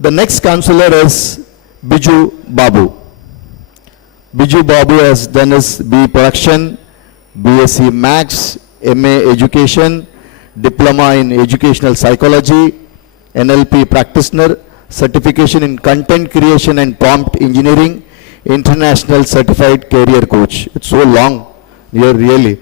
The next counselor is Biju Babu. Biju Babu has done his B Production, BSc Maths, MA Education, Diploma in Educational Psychology, NLP Practitioner, Certification in Content Creation and Prompt Engineering, International Certified Career Coach. It's so long, here really.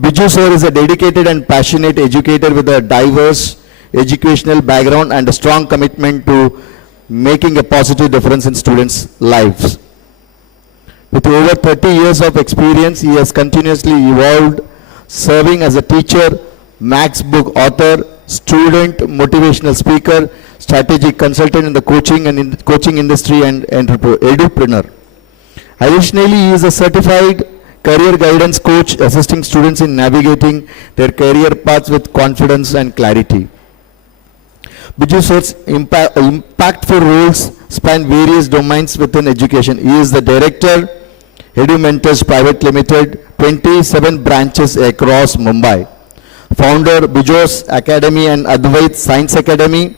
Biju sir is a dedicated and passionate educator with a diverse educational background and a strong commitment to making a positive difference in students' lives. With over 30 years of experience, he has continuously evolved, serving as a teacher, Max book author, student motivational speaker, strategic consultant in the coaching industry and entrepreneur. Additionally, he is a certified career guidance coach, assisting students in navigating their career paths with confidence and clarity. Biju sir's impactful roles span various domains within education. He is the director, Edu Mentors Private Limited, 27 branches across Mumbai. Founder Bijo's Academy and Advait Science Academy.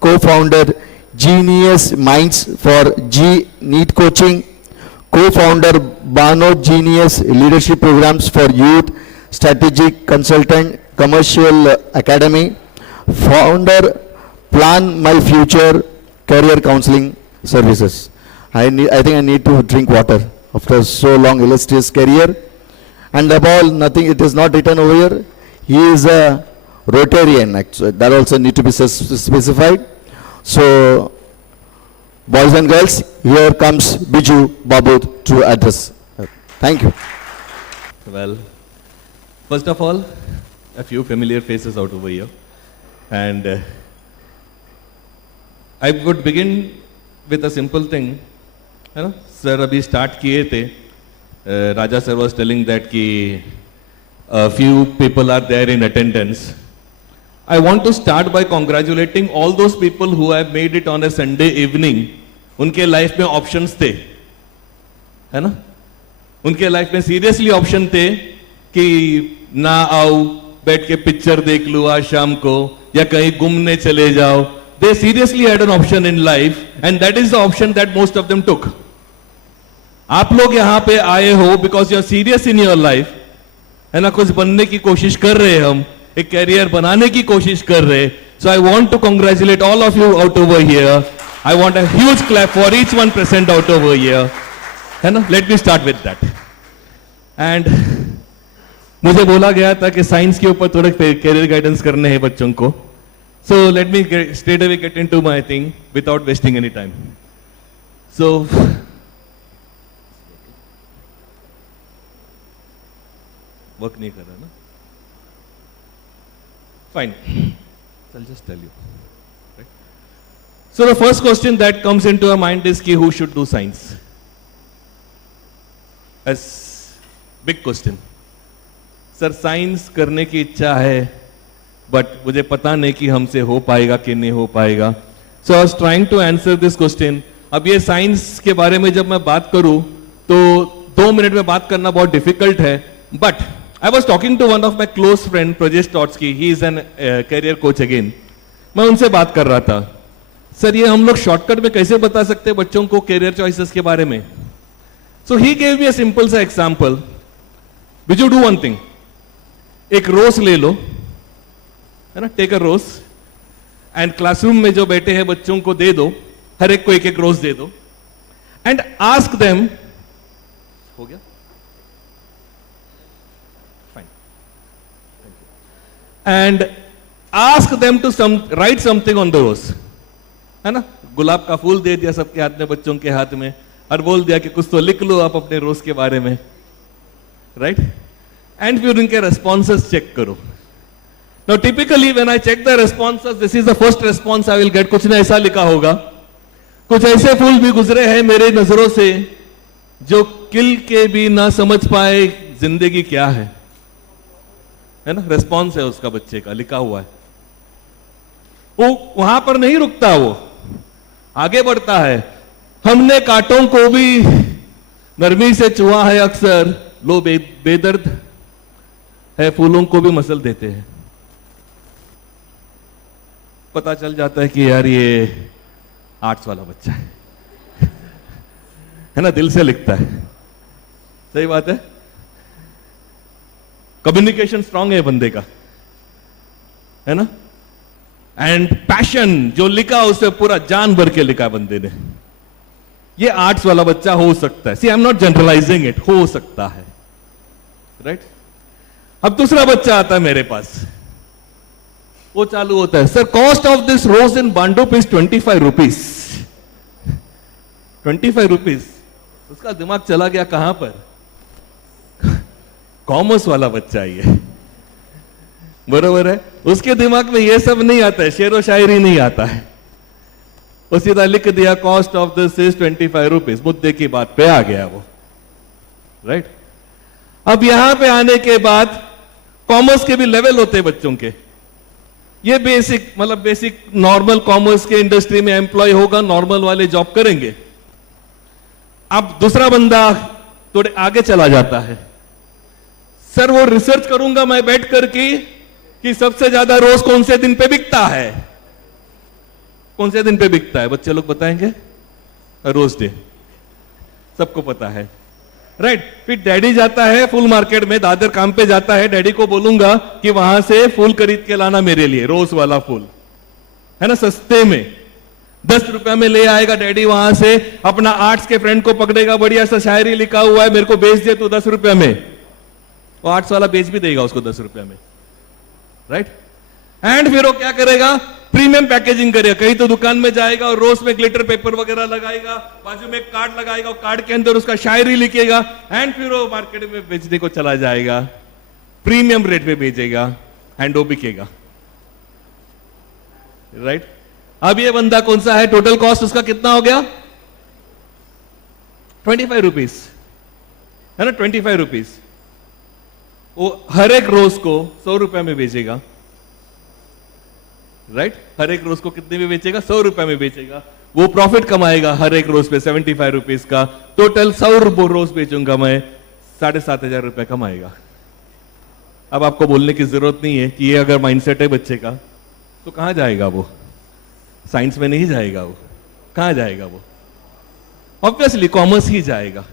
Co-founder Genius Minds for G NEET Coaching. Co-founder Bano Genius Leadership Programs for Youth, Strategic Consultant, Commercial Academy. Founder Plan My Future Career Counseling Services. I think I need to drink water after so long illustrious career. And above all, nothing, it is not written over here. He is a Rotarian, actually. That also need to be specified. So, boys and girls, here comes Biju Babu to address. Thank you. Well, first of all, a few familiar faces out over here. And I would begin with a simple thing. You know, sir, abhi start kiye the. Raja sir was telling that ki a few people are there in attendance. I want to start by congratulating all those people who have made it on a Sunday evening. उनके life में options थे, है ना? उनके life में seriously option थे कि ना आओ, बैठ के पिक्चर देख लो आज शाम को, या कहीं घूमने चले जाओ. They seriously had an option in life, and that is the option that most of them took. आप लोग यहाँ पे आए हो because you are serious in your life, है ना? कुछ बनने की कोशिश कर रहे हैं हम, एक कैरियर बनाने की कोशिश कर रहे हैं. So I want to congratulate all of you out over here. I want a huge clap for each one present out over here. है ना? Let me start with that. And मुझे बोला गया था कि साइंस के ऊपर थोड़े कैरियर गाइडेंस करने हैं बच्चों को. So let me straight away get into my thing without wasting any time. So work नहीं कर रहा ना? Fine. I'll just tell you. Right? So the first question that comes into our mind is कि who should do science? As big question. Sir, science करने की इच्छा है, but मुझे पता नहीं कि हमसे हो पाएगा कि नहीं हो पाएगा. So I was trying to answer this question. अब ये साइंस के बारे में जब मैं बात करूं तो 2 मिनट में बात करना बहुत डिफिकल्ट है. But I was talking to one of my close friend Prajesh Totsky. He is an career coach again. मैं उनसे बात कर रहा था. सर, ये हम लोग शॉर्टकट में कैसे बता सकते हैं बच्चों को कैरियर चॉइसेस के बारे में? So he gave me a simple सा example. Would you do one thing? एक रोज ले लो, है ना? Take a rose and classroom में जो बैठे हैं बच्चों को दे दो, हर एक को एक एक रोज दे दो, एंड आस्क देम. हो गया? Fine. And ask them to write something on the rose, है ना? गुलाब का फूल दे दिया सबके हाथ में, बच्चों के हाथ में, और बोल दिया कि कुछ तो लिख लो आप अपने रोज के बारे में, राइट? एंड फिर उनके रेस्पॉन्सेस चेक करो. Now typically when I check the responses, this is the first response I will get. कुछ ना ऐसा लिखा होगा, कुछ ऐसे फूल भी गुजरे हैं मेरे नजरों से जो किल के भी ना समझ पाए जिंदगी क्या है ना? रेस्पॉन्स है उसका, बच्चे का लिखा हुआ है. वो वहां पर नहीं रुकता, वो आगे बढ़ता है. हमने कांटों को भी नरमी से छुआ है अक्सर, लो बेदर्द है फूलों को भी मसल देते हैं. पता चल जाता है कि यार ये आर्ट्स वाला बच्चा है ना, दिल से लिखता है, सही बात है। कम्युनिकेशन स्ट्रांग है बंदे का, है ना, एंड पैशन जो लिखा उसे पूरा जान भर के लिखा बंदे ने, ये आर्ट्स वाला बच्चा हो सकता है। So I am not generalising it, हो सकता है, राइट। अब दूसरा बच्चा आता है मेरे पास, वो चालू होता है, sir cost of this rose in Bhandup is 25 rupees. 25 rupees, उसका दिमाग चला गया कहां पर, कॉमर्स वाला बच्चा ये, बरोबर है। उसके दिमाग में ये सब नहीं आता है, शेरो शायरी नहीं आता है, वो सीधा लिख दिया cost of this is 25 rupees, मुद्दे की बात पे आ गया वो, राइट। अब यहां पे आने के बाद कॉमर्स के भी लेवल होते हैं बच्चों के, ये बेसिक मतलब बेसिक नॉर्मल कॉमर्स के इंडस्ट्री में एम्प्लॉय होगा, नॉर्मल वाले जॉब करेंगे। अब दूसरा बंदा थोड़े आगे चला जाता है, सर वो रिसर्च करूंगा मैं बैठ कर कि सबसे ज्यादा रोज कौन से दिन पे बिकता है, कौन से दिन पे बिकता है, बच्चे लोग बताएंगे, रोज डे, सबको पता है, राइट। फिर डैडी जाता है फूल मार्केट में, दादर काम पे जाता है, डैडी को बोलूंगा कि वहां से फूल खरीद के लाना मेरे लिए, रोज वाला फूल, है ना, सस्ते में 10 रुपए में ले आएगा डैडी, वहां से अपना आर्ट्स के फ्रेंड को पकड़ेगा, बढ़िया सा शायरी लिखा हुआ है, मेरे को बेच दे तू 10 रुपए में, वो आर्ट्स वाला बेच भी देगा उसको 10 रुपए में, राइट। एंड फिर वो क्या करेगा, प्रीमियम पैकेजिंग करेगा, कहीं तो दुकान में जाएगा और रोज में ग्लिटर पेपर वगैरह लगाएगा, बाजू में एक कार्ड लगाएगा, कार्ड के अंदर उसका शायरी लिखेगा, एंड फिर वो मार्केट में बेचने को चला जाएगा, प्रीमियम रेट पे बेचेगा, एंड वो बिकेगा, राइट। अब ये बंदा कौन सा है, टोटल कॉस्ट उसका कितना हो गया, 25 रुपीज, है ना, 25 रुपीज। वो हर एक रोज को 100 रुपए में बेचेगा, राइट, हर एक रोज को कितने में बेचेगा, 100 रुपए में बेचेगा, वो प्रॉफिट कमाएगा हर एक रोज पे 75 रुपीज का, टोटल 100 रोज बेचूंगा मैं, 7,500 रुपए कमाएगा। अब आपको बोलने की जरूरत नहीं है कि ये अगर माइंडसेट है बच्चे का तो कहां जाएगा वो, साइंस में नहीं जाएगा वो, कहां जाएगा वो, ऑब्वियसली कॉमर्स ही जाएगा,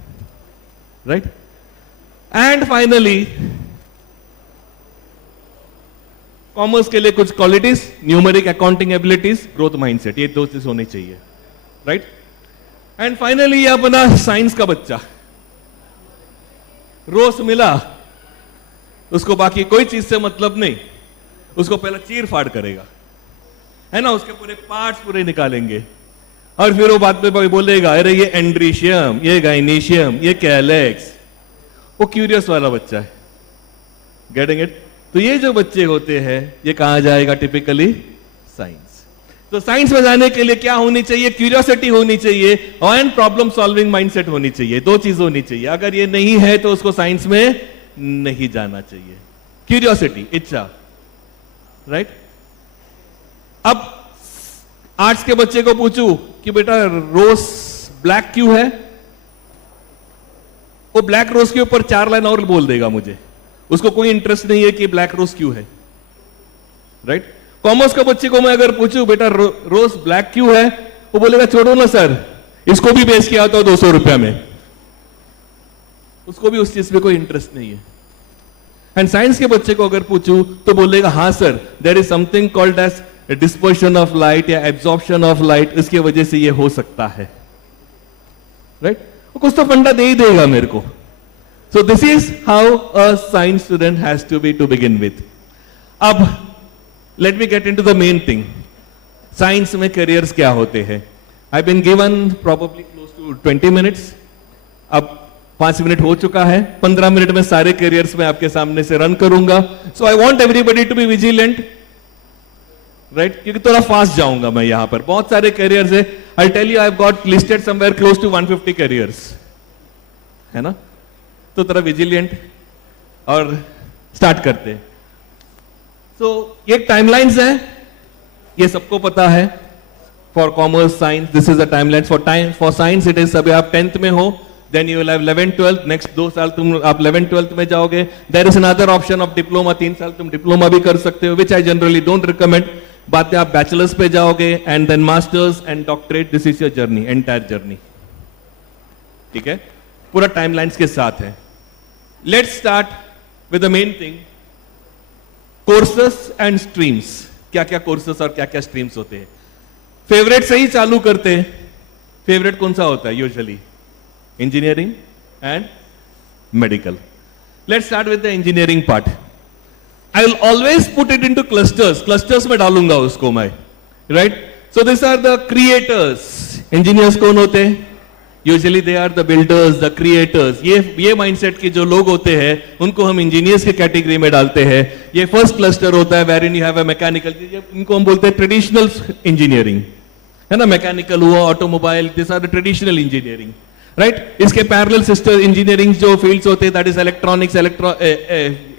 राइट। एंड फाइनली कॉमर्स के लिए कुछ qualities, numeric accounting abilities, growth mindset, ये 2 चीज होनी चाहिए, राइट। एंड फाइनली ये अपना साइंस का बच्चा, रोज मिला उसको बाकी कोई चीज से मतलब नहीं, उसको पहले चीर फाड़ करेगा, है ना, उसके पूरे पार्ट्स पूरे निकालेंगे, और फिर वो बाद में बोलेगा अरे ये एंड्रीशियम, ये गाइनीशियम, ये कैलेक्स, वो क्यूरियस वाला बच्चा है, गेटिंग इट। तो ये जो बच्चे होते हैं ये कहां जाएगा, टिपिकली साइंस। तो साइंस में जाने के लिए क्या होनी चाहिए, क्यूरियोसिटी होनी चाहिए एंड प्रॉब्लम सॉल्विंग माइंडसेट होनी चाहिए, 2 चीज होनी चाहिए। अगर ये नहीं है तो उसको साइंस में नहीं जाना चाहिए, क्यूरियोसिटी, इच्छा, राइट। अब आर्ट्स के बच्चे को पूछूं कि बेटा रोज ब्लैक क्यों है, वो ब्लैक रोज के ऊपर 4 लाइन और बोल देगा मुझे, उसको कोई इंटरेस्ट नहीं है कि ब्लैक रोज क्यों है, राइट। कॉमर्स के बच्चे को मैं अगर पूछूं बेटा रोज ब्लैक क्यों है, वो बोलेगा छोड़ो ना सर, इसको भी बेच के आता हूं 200 रुपया में, उसको भी उस चीज में कोई इंटरेस्ट नहीं है। एंड साइंस के बच्चे को अगर पूछूं तो बोलेगा हाँ sir, there is something called as dispersion of light या एब्जॉर्प्शन ऑफ लाइट, इसकी वजह से ये हो सकता है, राइट। वो कुछ तो फंडा दे ही देगा मेरे को। So this is how a science student has to be to begin with. अब let me get into the main thing. Science में careers क्या होते हैं? I've been given probably close to 20 minutes. अब 5 मिनट हो चुका है, 15 मिनट में सारे careers में आपके सामने से रन करूंगा. So I want everybody to be vigilant. Right? क्योंकि थोड़ा फास्ट जाऊंगा मैं यहां पर, बहुत सारे careers है. I'll tell you I've got listed somewhere close to 150 careers. है ना? तो तरह विजिलियंट और स्टार्ट करते हैं। सो ये टाइमलाइंस है, ये सबको पता है। For commerce science this is the timeline, for science it is सब आप 10th में हो, then you will have 11th 12th, next 2 साल तुम आप 11th 12th में जाओगे। There is another option of diploma, 3 साल तुम डिप्लोमा भी कर सकते हो, which I generally don't recommend. बाद में आप बैचलर्स पे जाओगे and then masters and doctorate. This is your journey, entire journey. ठीक है, पूरा टाइमलाइंस के साथ है. Let's start with the main thing, courses and streams. क्या क्या कोर्सेस और क्या क्या स्ट्रीम्स होते हैं. फेवरेट से ही चालू करते हैं. फेवरेट कौन सा होता है usually? Engineering and medical. Let's start with the engineering part. I will always put it into clusters. Clusters में डालूंगा उसको मैं, right? So this are the creators. Engineers कौन होते हैं? Usually they are the builders, the creators. ये mindset के जो लोग होते हैं उनको हम इंजीनियर्स के कैटेगरी में डालते हैं. ये फर्स्ट क्लस्टर होता है where in you have a mechanical. इनको हम बोलते हैं ट्रेडिशनल इंजीनियरिंग, है ना? मैकेनिकल हुआ, automobile, this are the traditional engineering, right? इसके पैरेलल सिस्टर इंजीनियरिंग जो फील्ड्स होते हैं, that is electronics,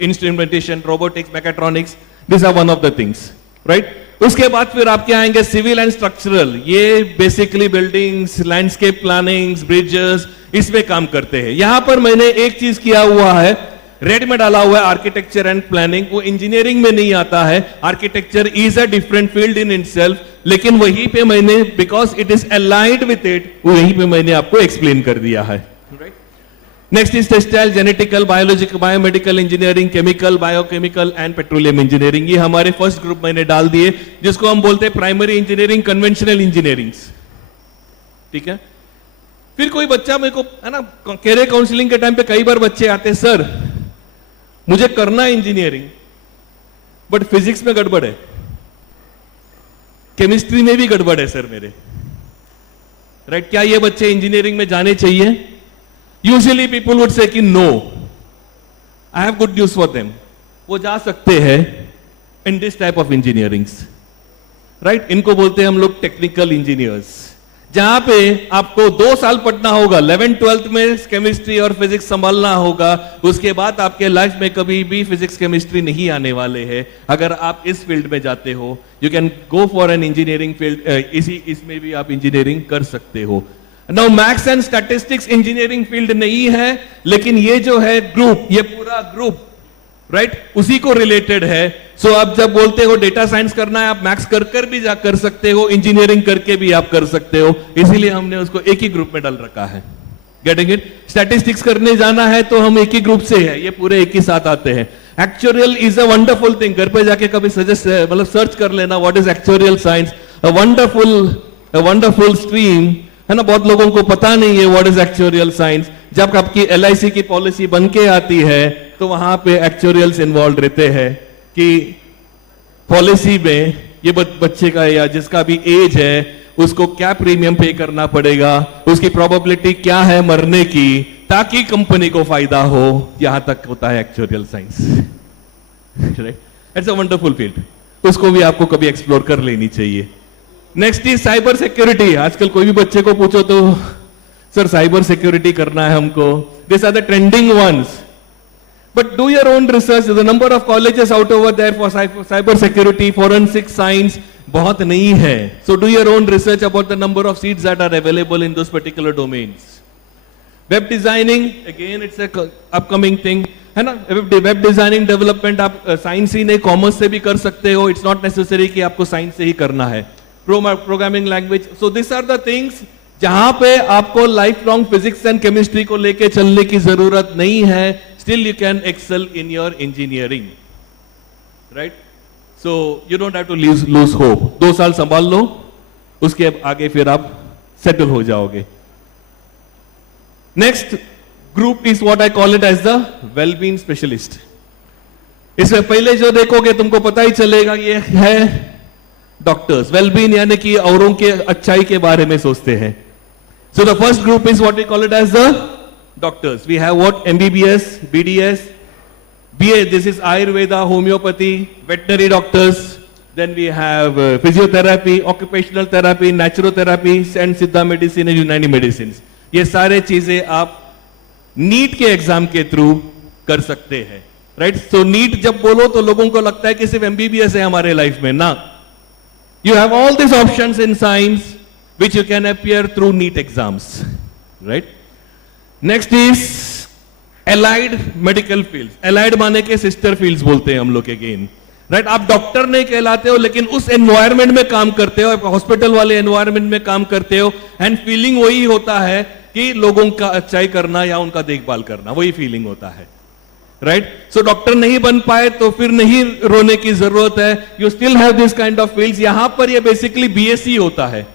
instrumentation, robotics, mechatronics. This are one of the things, right? उसके बाद फिर आपके आएंगे सिविल एंड स्ट्रक्चरल. ये basically buildings, landscape plannings, bridges, इसमें काम करते हैं. यहां पर मैंने एक चीज किया हुआ है, रेड में डाला हुआ है, आर्किटेक्चर एंड प्लानिंग. वो इंजीनियरिंग में नहीं आता है. Architecture is a different field in itself, लेकिन वहीं पे मैंने, because it is aligned with it, वहीं पे मैंने आपको एक्सप्लेन कर दिया है, right? Next is textile, genetical, biological, biomedical engineering, chemical, biochemical and petroleum engineering. ये हमारे फर्स्ट ग्रुप मैंने डाल दिए, जिसको हम बोलते हैं प्राइमरी इंजीनियरिंग, कन्वेंशनल इंजीनियरिंग. ठीक है? फिर कोई बच्चा मेरे को, है ना, कैरियर काउंसलिंग के टाइम पे कई बार बच्चे आते हैं, सर मुझे करना है इंजीनियरिंग बट फिजिक्स में गड़बड़ है, केमिस्ट्री में भी गड़बड़ है सर मेरे, राइट? क्या ये बच्चे इंजीनियरिंग में जाने चाहिए? यूजुअली पीपल वुड से कि no. I have good news for them. वो जा सकते हैं in this type of engineerings, right? इनको बोलते हैं हम लोग टेक्निकल इंजीनियर्स, जहां पे आपको 2 साल पढ़ना होगा. 11th-12th में केमिस्ट्री और फिजिक्स संभालना होगा. उसके बाद आपके लाइफ में कभी भी फिजिक्स केमिस्ट्री नहीं आने वाले हैं. अगर आप इस फील्ड में जाते हो, you can go for an engineering field. इसमें भी आप इंजीनियरिंग कर सकते हो. Now maths and statistics engineering field नहीं है, लेकिन ये जो है ग्रुप, ये पूरा ग्रुप, राइट, उसी को रिलेटेड है. सो आप जब बोलते हो डेटा साइंस करना है, आप मैथ्स कर भी जा कर सकते हो, इंजीनियरिंग करके भी आप कर सकते हो. इसीलिए हमने उसको एक ही ग्रुप में डाल रखा है. Getting it? स्टैटिस्टिक्स करने जाना है तो हम एक ही ग्रुप से है, ये पूरे एक ही साथ आते हैं. Actuarial is a wonderful thing. घर पे जाके कभी मतलब सर्च कर लेना, what is actuarial science. A wonderful stream, है ना? बहुत लोगों को पता नहीं है व्हाट इज एक्चुरियल साइंस. जब आपकी LIC की पॉलिसी बन के आती है तो वहां पे एक्चुरियल्स इन्वॉल्व रहते हैं कि पॉलिसी में ये बच्चे का या जिसका भी एज है उसको क्या प्रीमियम पे करना पड़ेगा, उसकी प्रोबेबिलिटी क्या है मरने की, ताकि कंपनी को फायदा हो. यहां तक होता है actuarial science, right? It's a wonderful field. उसको भी आपको कभी एक्सप्लोर कर लेनी चाहिए. Next is cyber security. आजकल कोई भी बच्चे को पूछो तो सर साइबर सिक्योरिटी करना है हमको. This are the trending ones. But do your own research. The number of colleges out over there for cyber security, forensic science, बहुत नहीं है. So do your own research about the number of seats that are available in those particular domains. Web designing, again it's a upcoming thing, है ना? Web designing development आप science ही नहीं, commerce से भी कर सकते हो. It's not necessary कि आपको साइंस से ही करना है. Programming language. So these are the things जहां पे आपको life long physics and chemistry को लेके चलने की जरूरत नहीं है. Still you can excel in your engineering, right? So you don't have to lose hope. 2 साल संभाल लो, उसके आगे फिर आप सेटल हो जाओगे. Next group is what I call it as the well-being specialist. इसमें पहले जो देखोगे तुमको पता ही चलेगा ये है डॉक्टर्स. वेलबींग यानी कि औरों के अच्छाई के बारे में सोचते हैं. So the first group is what we call it as the doctors. We have what? MBBS, BDS, BA. This is Ayurveda, homeopathy, veterinary doctors. Then we have physiotherapy, occupational therapy, naturopathy, and Siddha medicine and Unani medicines. ये सारे चीजें आप NEET के exam के through कर सकते हैं, right? सो NEET जब बोलो तो लोगों को लगता है कि सिर्फ MBBS है हमारे लाइफ में. ना, you have all these options in science which you can appear through NEET exams, right? Next is allied medical fields. Allied माने के sister fields बोलते हैं हम लोग again. राइट आप डॉक्टर नहीं कहलाते हो लेकिन उस एनवायरनमेंट में काम करते हो, हॉस्पिटल वाले एनवायरनमेंट में काम करते हो, एंड फीलिंग वही होता है कि लोगों का अच्छाई करना या उनका देखभाल करना, वही फीलिंग होता है, राइट? सो डॉक्टर नहीं बन पाए तो फिर नहीं रोने की जरूरत है, you still have this kind of fields. यहां पर ये बेसिकली बीएससी होता है,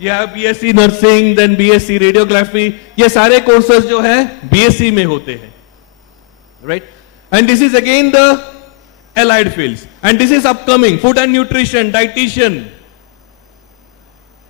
यह BSc nursing, then BSc radiography, ये सारे कोर्सेज जो है बीएससी में होते हैं, right? And this is again the allied fields, and this is upcoming, food and nutrition, dietitian,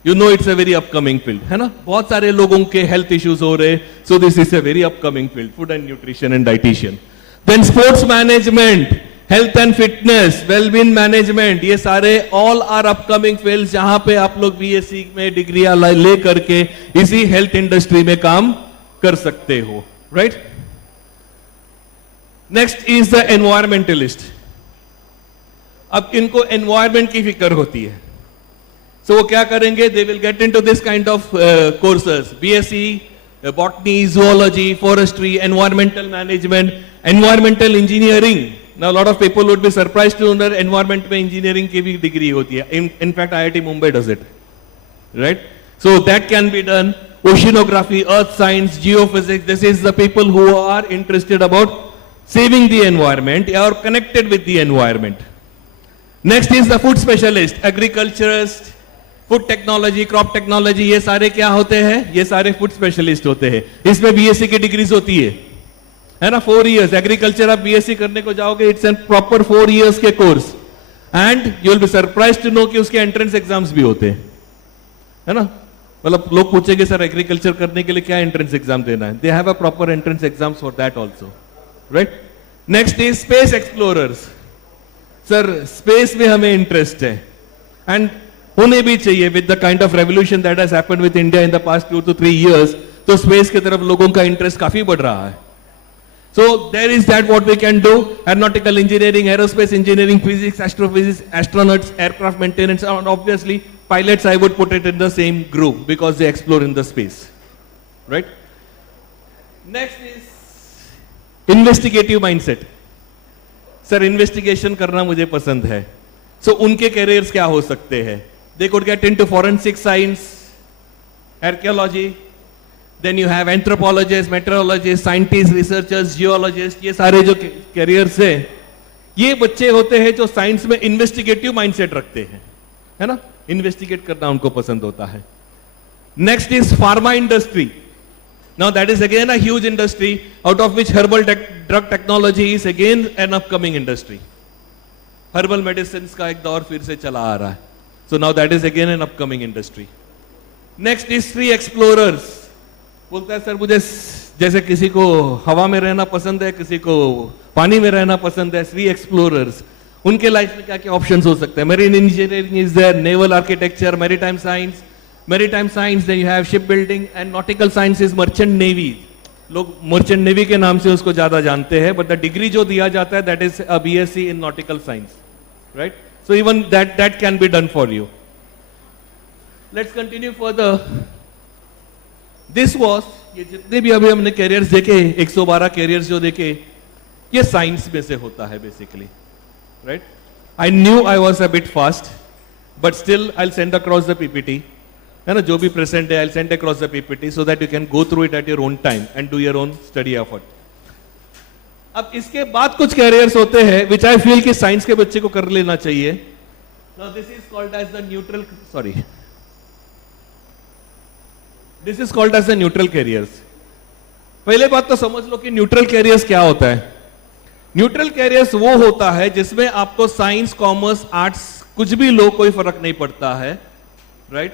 you know it's a very upcoming field, है ना? बहुत सारे लोगों के health issues हो रहे, so this is a very upcoming field, food and nutrition and dietitian. Then sports management, health and fitness, well-being management, ये सारे all are upcoming fields जहां पे आप लोग बीएससी में डिग्रियां ले करके इसी हेल्थ इंडस्ट्री में काम कर सकते हो, right? Next is the environmentalist. अब इनको एनवायरमेंट की फिक्र होती है, सो वो क्या करेंगे, they will get into this kind of courses, BSc botany, zoology, forestry, environmental management, environmental engineering. Now lot of people would be surprised to know environment में इंजीनियरिंग की भी डिग्री होती है. In fact IIT Mumbai does it, right? So that can be done. Oceanography, earth science, geophysics, this is the people who are interested about saving the environment और connected with the environment. Next is the food specialist, agriculturist, food technology, crop technology, ये सारे क्या होते हैं, ये सारे food specialist होते हैं. इसमें बीएससी की डिग्रीज होती है ना, 4 इयर्स. एग्रीकल्चर आप बीएससी करने को जाओगे, इट्स एन प्रॉपर 4 इयर्स के course, and you will be surprised to know कि उसके एंट्रेंस एग्जाम्स भी होते हैं, है ना? मतलब लोग पूछेंगे सर एग्रीकल्चर करने के लिए क्या एंट्रेंस एग्जाम देना है, they have a proper entrance exams for that also, right? Next is space explorers. Sir space में हमें इंटरेस्ट है, एंड होने भी चाहिए with the kind of revolution that has happened with India in the past 2 to 3 years, तो space की तरफ लोगों का इंटरेस्ट काफी बढ़ रहा है. So there is that what we can do, aeronautical engineering, aerospace engineering, physics, astrophysics, astronauts, aircraft maintenance, and obviously pilots I would put it in the same group because they explore in the space, right? Next is investigative mindset. Sir investigation करना मुझे पसंद है, सो उनके carriers क्या हो सकते हैं? They could get into forensic science, archaeology, then you have anthropologist, metrologist, scientist, researchers, geologist, ये सारे जो कैरियर्स है, ये बच्चे होते हैं जो साइंस में इन्वेस्टिगेटिव माइंडसेट रखते हैं, है ना? इन्वेस्टिगेट करना उनको पसंद होता है. Next is pharma industry. Now that is again a huge industry, out of which herbal drug technology is again an upcoming industry. Herbal medicines का एक दौर फिर से चला आ रहा है. So now that is again an upcoming industry. Next is free explorers. बोलता है सर मुझे जैसे किसी को हवा में रहना पसंद है, किसी को पानी में रहना पसंद है. free explorers, उनके लाइफ में क्या क्या ऑप्शंस हो सकते हैं? Marine engineering is there, naval architecture, maritime science, then you have shipbuilding, and nautical science is merchant navy. लोग merchant navy के नाम से उसको ज्यादा जानते हैं, but the degree जो दिया जाता है that is a BSc in nautical science, right? So even that can be done for you. Let's continue further. This was, ये जितने भी अभी हमने कैरियर्स देखे, 112 कैरियर्स जो देखे, ये साइंस में से होता है basically, right? I knew I was a bit fast, but still I'll send across the PPT. है ना, जो भी प्रेजेंट है, I'll send across the PPT so that you can go through it at your own time and do your own study effort. अब इसके बाद कुछ carriers होते हैं which I feel कि साइंस के बच्चे को कर लेना चाहिए. Now this is called as the neutral careers. पहले बात तो समझ लो कि न्यूट्रल कैरियर्स क्या होता है. न्यूट्रल कैरियर्स वो होता है जिसमें आपको साइंस, कॉमर्स, आर्ट्स कुछ भी लो, कोई फर्क नहीं पड़ता है, राइट?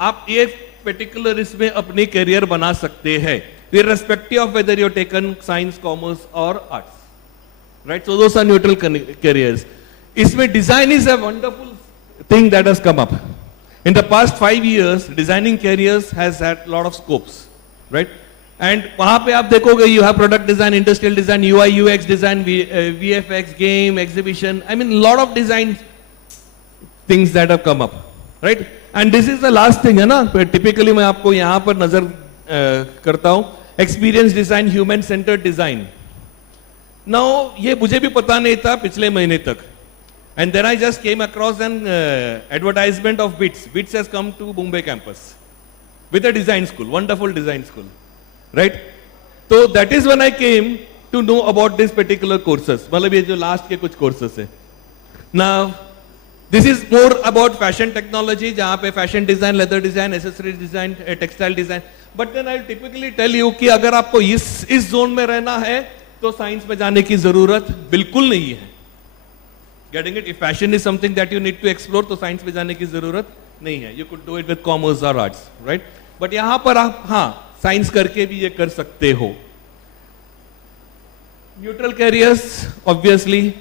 आप ये पर्टिकुलर इसमें अपनी करियर बना सकते हैं, irrespective of whether you've taken science, commerce or arts, right? So those are neutral careers. इसमें design is a wonderful thing that has come up. In the past 5 years, designing careers has had a lot of scopes, right? And वहां पे आप देखोगे you have product design, industrial design, UI, UX design, VFX, game, exhibition. I mean, lot of design things that have come up, right? And this is the last thing, है ना? Typically मैं आपको यहां पर नजर करता हूं, experience design, human centred design. Now ये मुझे भी पता नहीं था पिछले महीने तक, And then I just came across an advertisement of BITS. BITS has come to Mumbai campus with a design school, wonderful design school, right? So that is when I came to know about this particular courses. मतलब ये जो last के कुछ courses है. Now, this is more about fashion technology, जहाँ पे fashion design, leather design, accessory design, textile design. But then I typically tell you कि अगर आपको इस zone में रहना है, तो science में जाने की जरूरत बिल्कुल नहीं है. Getting it? If fashion is something that you need to explore, तो science में जाने की जरूरत नहीं है. You could do it with commerce or arts, right? But यहाँ पर आप हाँ science करके भी ये कर सकते हो. Neutral careers, obviously,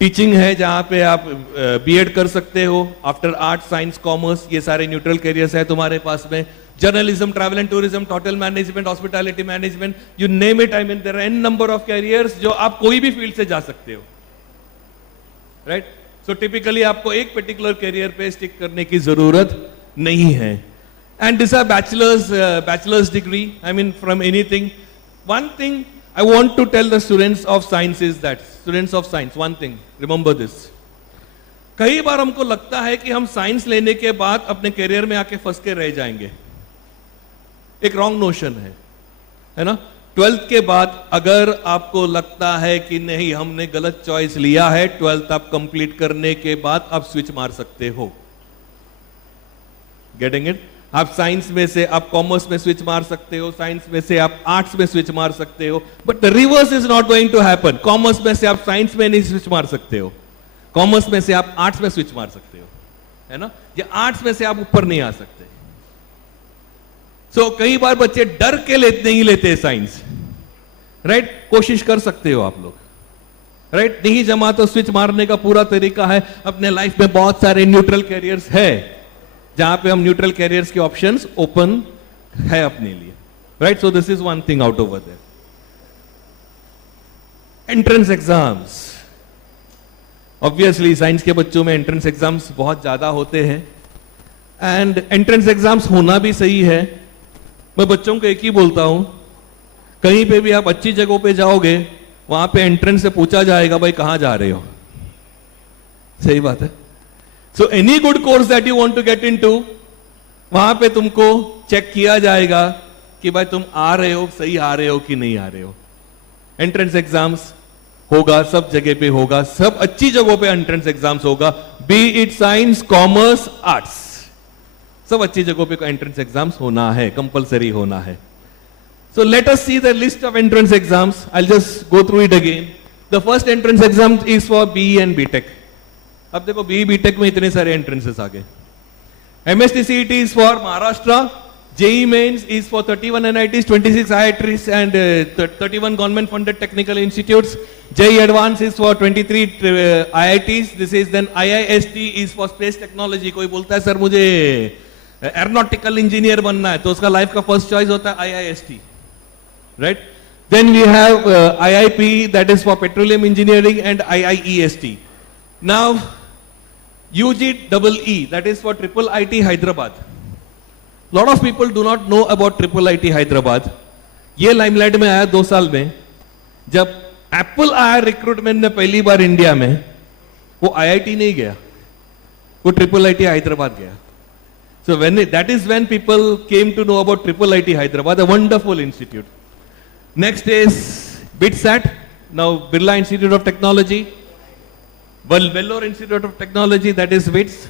teaching है जहाँ पे आप B.Ed कर सकते हो. After arts, science, commerce, ये सारे neutral careers है तुम्हारे पास में. Journalism, travel and tourism, hotel management, hospitality management, you name it. I mean, there are n number of careers जो आप कोई भी field से जा सकते हो. Right? So typically आपको एक particular career पे stick करने की जरूरत नहीं है. And these are bachelor's degree. I mean from anything. One thing I want to tell the students of science is that students of science, one thing, remember this. कई बार हमको लगता है कि हम साइंस लेने के बाद अपने करियर में आके फंस के रह जाएंगे. एक रॉन्ग नोशन है ना? 12th के बाद अगर आपको लगता है कि नहीं हमने गलत चॉइस लिया है, 12th आप कंप्लीट करने के बाद आप स्विच मार सकते हो. Getting it? आप साइंस में से आप कॉमर्स में स्विच मार सकते हो, साइंस में से आप आर्ट्स में स्विच मार सकते हो, but the reverse is not going to happen. Commerce में से आप साइंस में नहीं स्विच मार सकते हो, कॉमर्स में से आप आर्ट्स में स्विच मार सकते हो, है ना? या आर्ट्स में से आप ऊपर नहीं आ सकते. कई बार बच्चे डर के नहीं लेते साइंस, राइट? कोशिश कर सकते हो आप लोग, राइट? नहीं जमा तो स्विच मारने का पूरा तरीका है. अपने लाइफ में बहुत सारे न्यूट्रल कैरियर्स है जहां पे हम न्यूट्रल कैरियर्स के ऑप्शंस ओपन है अपने लिए, right? So this is one thing out over there. Entrance exams, obviously science के बच्चों में एंट्रेंस एग्जाम्स बहुत ज्यादा होते हैं एंड एंट्रेंस एग्जाम्स होना भी सही है. मैं बच्चों को एक ही बोलता हूं, कहीं पे भी आप अच्छी जगहों पे जाओगे वहां पे एंट्रेंस से पूछा जाएगा भाई कहां जा रहे हो. सही बात है. So any good course that you want to get into, वहां पे तुमको चेक किया जाएगा कि भाई तुम आ रहे हो, सही आ रहे हो कि नहीं आ रहे हो. एंट्रेंस एग्जाम्स होगा, सब जगह पे होगा, सब अच्छी जगहों पे एंट्रेंस एग्जाम्स होगा. B it science, commerce, arts, सब अच्छी जगहों पे एंट्रेंस एग्जाम्स होना है, कंपलसरी होना है. So let us see the list of entrance exams. I'll just go through it again. The first entrance exam is for BE and BTech. अब देखो BE BTech में इतने सारे entrances आ गए. MST CET is for Maharashtra. JEE Mains is for 31 NITs, 26 IITs and 31 government funded technical institutes. JEE Advanced is for 23 IITs. This is then IIST is for space technology. कोई बोलता है sir मुझे aeronautical engineer बनना है तो उसका life का first choice होता है IIST. Right? Then we have IIP, that is for petroleum engineering, and IIEST. Now, UGEE, that is for Triple IT Hyderabad. Lot of people do not know about Triple IT Hyderabad. ये limelight में आया 2 साल में, जब Apple आया recruitment में पहली बार India में, वो IIT नहीं गया, वो Triple IT हैदराबाद गया. So that is when people came to know about Triple IT Hyderabad, a wonderful institute. Next is BITSAT, now Birla Institute of Technology, Vellore Institute of Technology, that is BITS.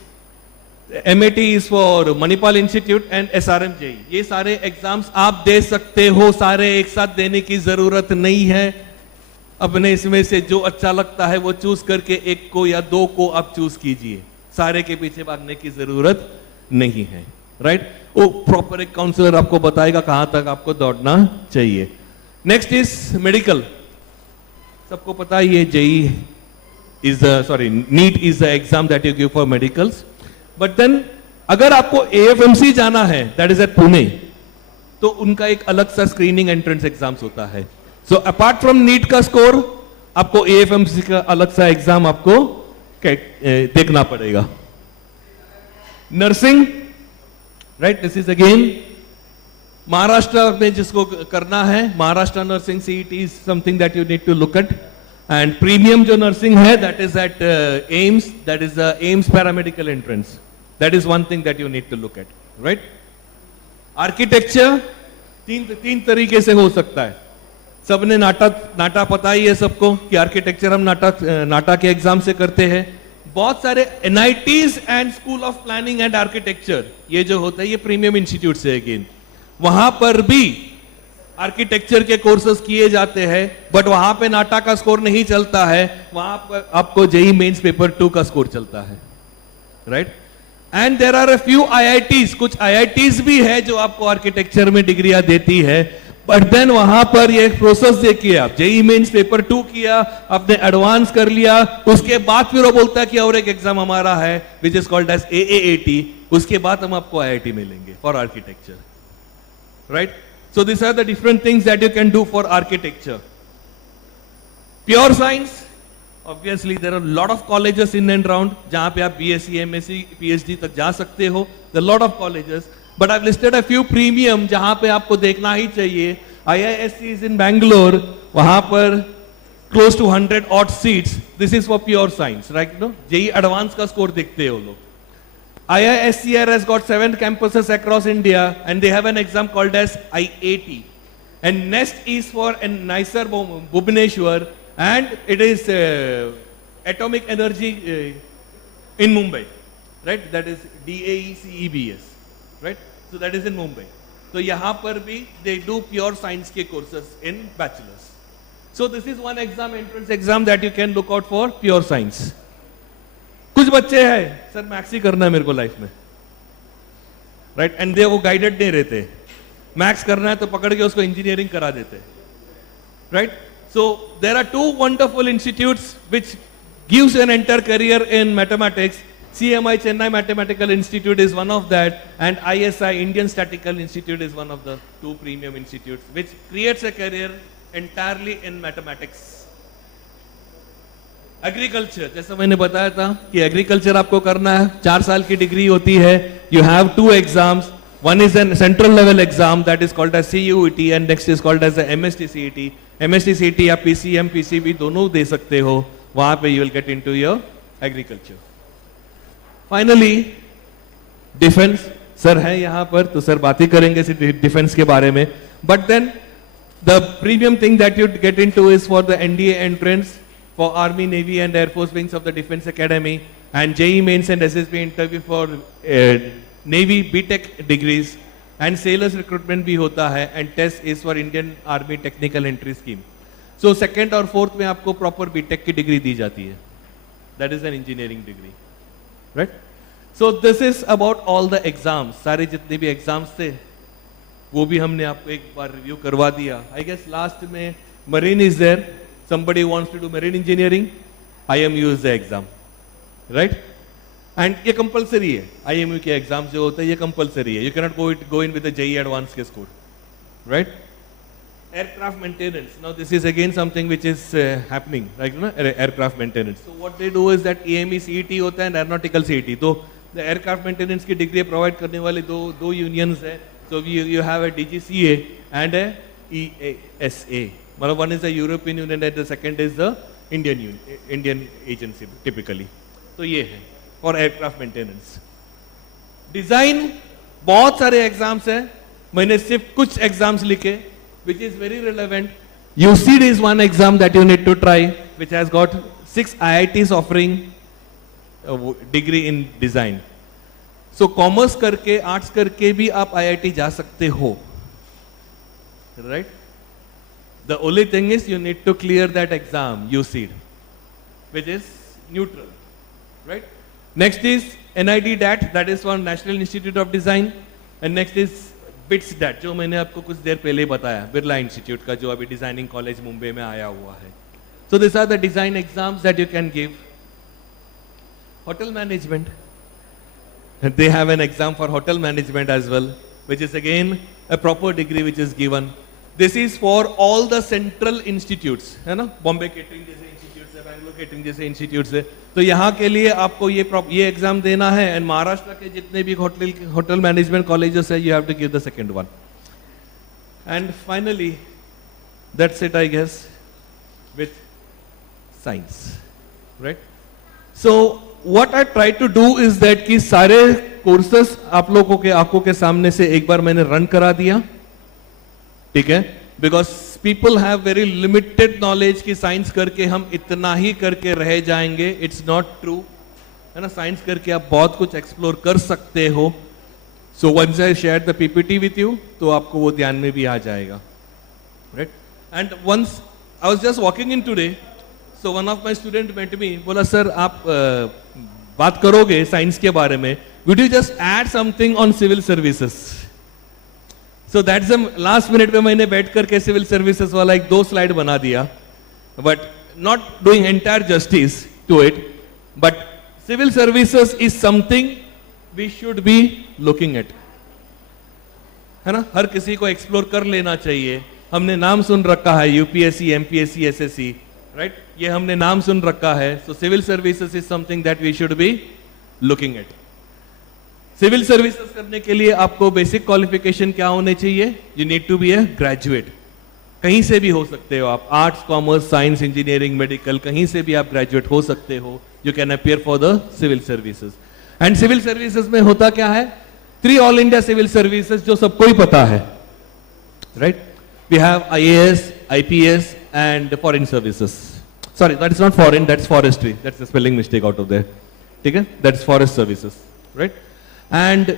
MAT is for Manipal Institute and SRM JEE. ये सारे exams आप दे सकते हो, सारे एक साथ देने की जरूरत नहीं है. अपने इसमें से जो अच्छा लगता है वो चूज करके एक को या 2 को आप चूज कीजिए, सारे के पीछे भागने की जरूरत नहीं है, राइट? वो प्रॉपर एक काउंसलर आपको बताएगा कहां तक आपको दौड़ना चाहिए. Next is medical. सबको पता ही है JEE is NEET is the exam that you give for medicals. But then अगर आपको AFMC जाना है, दैट इज एट पुणे, तो उनका एक अलग सा स्क्रीनिंग एंट्रेंस एग्जाम्स होता है. सो अपार्ट फ्रॉम नीट का स्कोर, आपको AFMC का अलग सा एग्जाम आपको देखना पड़ेगा. Nursing, right? This is again Maharashtra में जिसको करना है, Maharashtra nursing CET is something that you need to look at. And premium जो नर्सिंग है that is at AIIMS, that is the AIIMS paramedical entrance. That is one thing that you need to look at, right. Architecture तीन तरीके से हो सकता है. सबने नाटा पता ही है सबको कि आर्किटेक्चर हम नाटा के एग्जाम से करते हैं. बहुत सारे NITs and school of planning and architecture, ये जो होता है ये प्रीमियम इंस्टीट्यूट से अगेन, वहां पर भी आर्किटेक्चर के कोर्सेज किए जाते हैं, बट वहां पे नाटा का स्कोर नहीं चलता है, वहां पर आपको जेई मेंस पेपर 2 का स्कोर चलता है, right. And there are a few IITs, कुछ IITs भी है जो आपको आर्किटेक्चर में डिग्रियां देती है, बट देन वहां पर ये प्रोसेस देखिए, आप जेई मेंस पेपर 2 किया, आपने एडवांस कर लिया, उसके बाद फिर वो बोलता है कि और एक एग्जाम हमारा है which is called as AAAT, उसके बाद हम आपको IIT मिलेंगे for architecture, right. So these are the different things that you can do for architecture. Pure science, obviously there are a lot of colleges in and around जहां पे आप BSc, MSc, PhD तक जा सकते हो. There are a lot of colleges, but I've listed a few premium जहां पे आपको देखना ही चाहिए. IISc is in Bangalore, वहां पर close to 100 odd seats. This is for pure science, right? No, JEE advanced का score देखते हो लोग. IISCR has got 7 campuses across India and they have an exam called as IAT. And NEST is for NICER Bhubaneswar and it is atomic energy in Mumbai, right? That is DAECEBS, right? So that is in Mumbai. So यहाँ पर भी they do pure science के courses in bachelors. So this is one exam, entrance exam that you can look out for pure science. कुछ बच्चे हैं sir maths ही करना है मेरे को लाइफ में, राइट, एंड दे वो गाइडेड नहीं रहते. मैथ्स करना है तो पकड़ के उसको इंजीनियरिंग करा देते, right. So there are 2 wonderful institutes which gives an entire career in mathematics. CMI Chennai Mathematical Institute is one of that, and ISI Indian Statistical Institute is one of the 2 premium institutes which creates a career entirely in mathematics. Agriculture, जैसा मैंने बताया था कि agriculture आपको करना है, 4 साल की डिग्री होती है. You have 2 exams, one is an central level exam that is called as CUET and next is called as MSTCET. MSTCET या PCM PCB दोनों दे सकते हो, वहां पे you will get into your agriculture. Finally defence, sir है यहाँ पर तो सर बात ही करेंगे डिफेंस के बारे में, but then the premium thing that you get into is for the NDA entrance for Army, Navy and Air Force wings of the Defense Academy, and JEE mains and SSB interview for Navy BTech degrees, and sailors recruitment भी होता है, and test is for Indian Army Technical Entry Scheme. So second और fourth में आपको proper BTech की degree दी जाती है, that is an engineering degree, right? So this is about all the exams. सारे जितने भी exams थे वो भी हमने आपको एक बार रिव्यू करवा दिया. I guess last में Marine is there. Somebody wants to do marine engineering, IMU is the exam, right? And ये compulsory है, IMU के exams जो होते हैं ये compulsory है. You cannot go in with the JEE advanced के score, right? Aircraft maintenance. Now this is again something which is happening, right? You know, aircraft maintenance. So what they do is that AME CET होता है and aeronautical CET. तो the aircraft maintenance की degree provide करने वाले दो unions है. So you have a DGCA and a EASA. One is the European Union and the second is the Indian agency typically. तो ये है for aircraft maintenance. Design, बहुत सारे एग्जाम्स हैं, मैंने सिर्फ कुछ एग्जाम्स लिखे which is very relevant. UCD is one exam that you need to try which has got 6 IITs offering a degree in design. So commerce करके आर्ट्स करके भी आप IIT जा सकते हो, right? The only thing is you need to clear that exam, UCD, which is neutral, right? Next is NID-DAT, that is for National Institute of Design, and next is BITS-DAT, जो मैंने आपको कुछ देर पहले बताया, Birla institute का जो अभी designing college Mumbai में आया हुआ है. So these are the design exams that you can give. Hotel management, they have an exam for hotel management as well, which is again a proper degree which is given. This is for all the central institutes, है ना, Bombay catering जैसे institutes है, Bangalore catering जैसे institutes है. तो यहाँ के लिए आपको ये एग्जाम देना है, एंड महाराष्ट्र के जितने भी होटल मैनेजमेंट कॉलेजेस है, you have to give the second one. And finally that's it I guess with science, right? So what I try to do is that कि सारे courses आप लोगों के आंखों के सामने से एक बार मैंने run करा दिया, ठीक है? Because people have very limited knowledge कि science करके हम इतना ही करके रह जाएंगे. It's not true, है ना? Science करके आप बहुत कुछ explore कर सकते हो. So once I shared the PPT with you, तो आपको वो ध्यान में भी आ जाएगा, right? And once I was just walking in today, so one of my student met me, बोला सर आप बात करोगे साइंस के बारे में, would you just add something on civil services? So that's the last minute में मैंने बैठ करके civil services वाला एक 2 slide बना दिया, but not doing entire justice to it, but civil services is something we should be looking at, है ना? हर किसी को एक्सप्लोर कर लेना चाहिए. हमने नाम सुन रखा है यूपीएससी, एमपीएससी, एसएससी, राइट? ये हमने नाम सुन रखा है. So civil services is something that we should be looking at. Civil services करने के लिए आपको बेसिक क्वालिफिकेशन क्या होने चाहिए? You need to be a graduate. कहीं से भी हो सकते हो आप, arts, commerce, science, engineering, medical, कहीं से भी आप ग्रेजुएट हो सकते हो. You can appear for the civil services. And civil services में होता क्या है? 3 ऑल इंडिया सिविल सर्विसेज जो सबको ही पता है, right? We have IAS, IPS and foreign services. Sorry, that is not foreign, that's forestry. That's a spelling mistake out of there. Okay? That's forest services, right? And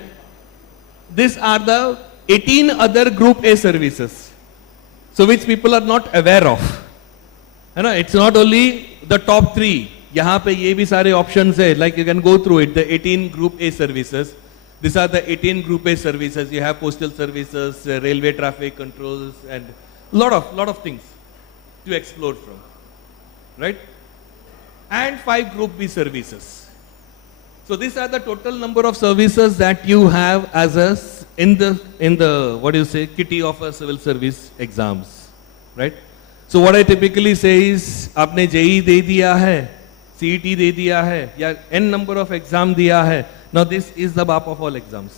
these are the 18 other group A services. So which people are not aware of. है ना? It's not only the top 3. यहाँ पे ये भी सारे options है. Like you can go through it. The 18 group A services. These are the 18 group A services. You have postal services, railway traffic controls, and lot of things to explore from, right? And 5 group B services. So these are the total number of services that you have as a in the what do you say, kitty of a civil service exams, right? So what I typically say is, आपने JEE दे दिया है, CET दे दिया है, या n number of exam दिया है. Now this is the BAP of all exams,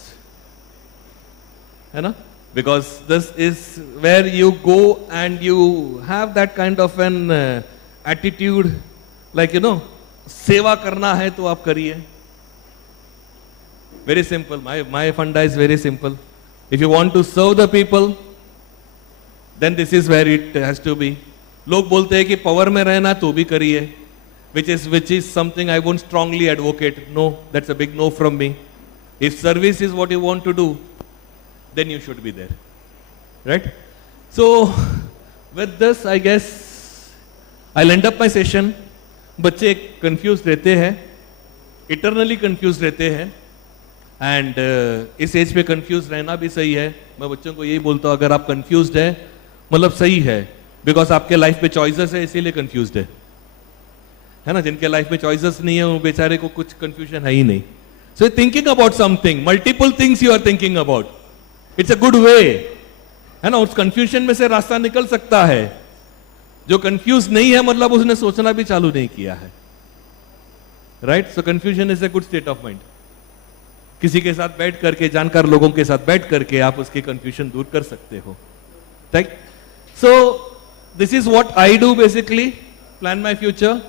है ना? Because this is where you go and you have that kind of an attitude, like you know, सेवा करना है तो आप करिए. Very simple. My funda is very simple. If you want to serve the people, then this is where it has to be. लोग बोलते हैं कि power में रहना तो भी करिए. Which is something I won't strongly advocate. No, that's a big no from me. If service is what you want to do, then you should be there, right? So with this, I guess I'll end up my session. बच्चे confused रहते हैं, eternally confused रहते हैं, and इस as पे confused रहना भी सही है. मैं बच्चों को यही बोलता हूँ, अगर आप confused है, मतलब सही है, because आपके लाइफ पे choices है, इसीलिए confused है ना? जिनके लाइफ में चॉइसेस नहीं है, वो बेचारे को कुछ कंफ्यूजन है ही नहीं. So thinking about something, multiple things you are thinking about, it's a good way, है ना? उस कंफ्यूजन में से रास्ता निकल सकता है. जो कंफ्यूज नहीं है, मतलब उसने सोचना भी चालू नहीं किया है, right? So confusion is a good state of mind. किसी के साथ बैठ करके, जानकार लोगों के साथ बैठ करके आप उसकी कंफ्यूजन दूर कर सकते हो, right? So this is what I do basically, plan my future.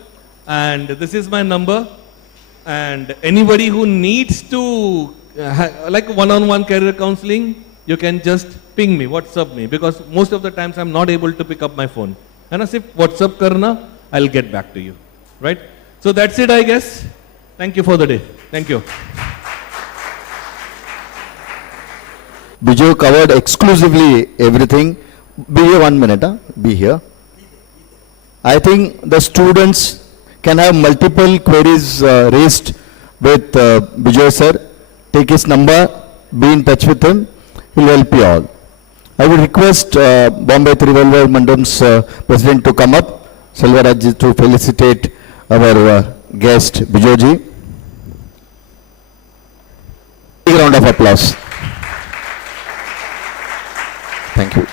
And this is my number, and anybody who needs to like one-on-one career counseling, you can just ping me, WhatsApp me, because most of the times I'm not able to pick up my phone. And if WhatsApp karna, I'll get back to you, right? So that's it, I guess. Thank you for the day. Thank you. Biju covered exclusively everything. Be here 1 minute, be here. I think the students can have multiple queries raised with Bijoy sir. Take his number, be in touch with him, he will help you all. I would request Bombay Trivalvar Mandam's president to come up, Selvaraj ji, to felicitate our guest Bijoy ji. Big round of applause. Thank you.